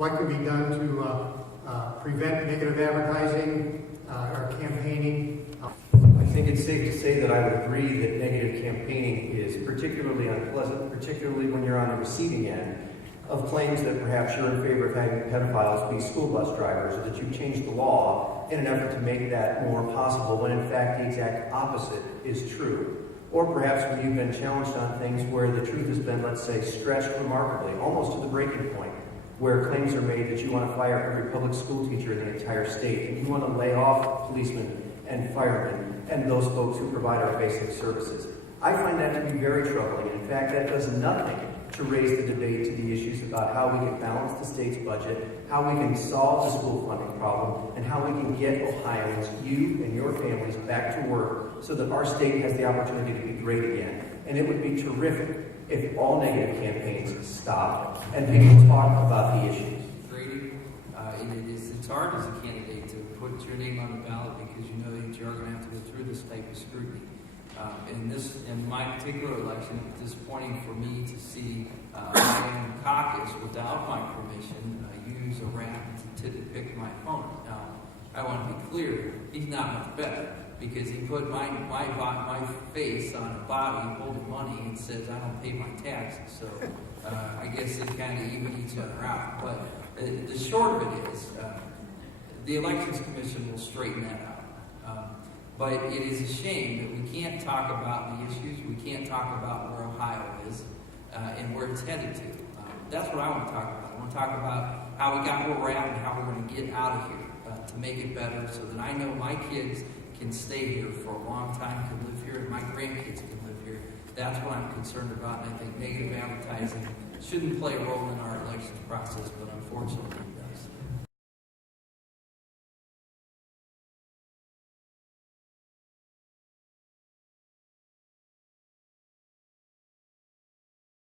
what can be done to prevent negative advertising or campaigning. I think it's safe to say that I would agree that negative campaigning is particularly unpleasant, particularly when you're on the receiving end of claims that perhaps you're in favor of having pedophiles be school bus drivers, or that you've changed the law in an effort to make that more possible, when in fact the exact opposite is true. Or perhaps when you've been challenged on things where the truth has been, let's say, stretched remarkably, almost to the breaking point, where claims are made that you want to fire every public school teacher in the entire state, and you want to lay off policemen and firemen and those folks who provide our basic services. I find that to be very troubling, and in fact that does nothing to raise the debate to the issues about how we can balance the state's budget, how we can solve the school funding problem, and how we can get Ohioans, you and your families, back to work so that our state has the opportunity to be great again. And it would be terrific if all negative campaigns stopped and people talk about the issues. Brady, it's hard as a candidate to put your name on the ballot because you know that you're going to have to go through this type of scrutiny. In my particular election, it was disappointing for me to see my own caucus, without my permission, use a rap to pick my opponent. Now, I want to be clear, he's not much better because he put my face on a body holding money and says I don't pay my taxes. So I guess they kind of even each other out. But the short of it is, the Elections Commission will straighten that out. But it is a shame that we can't talk about the issues, we can't talk about where Ohio is and where it's headed to. That's what I want to talk about. I want to talk about how we got where we're at and how we're going to get out of here to make it better so that I know my kids can stay here for a long time, can live here, and my grandkids can live here. That's what I'm concerned about, and I think negative advertising shouldn't play a role in our elections process, but unfortunately it does.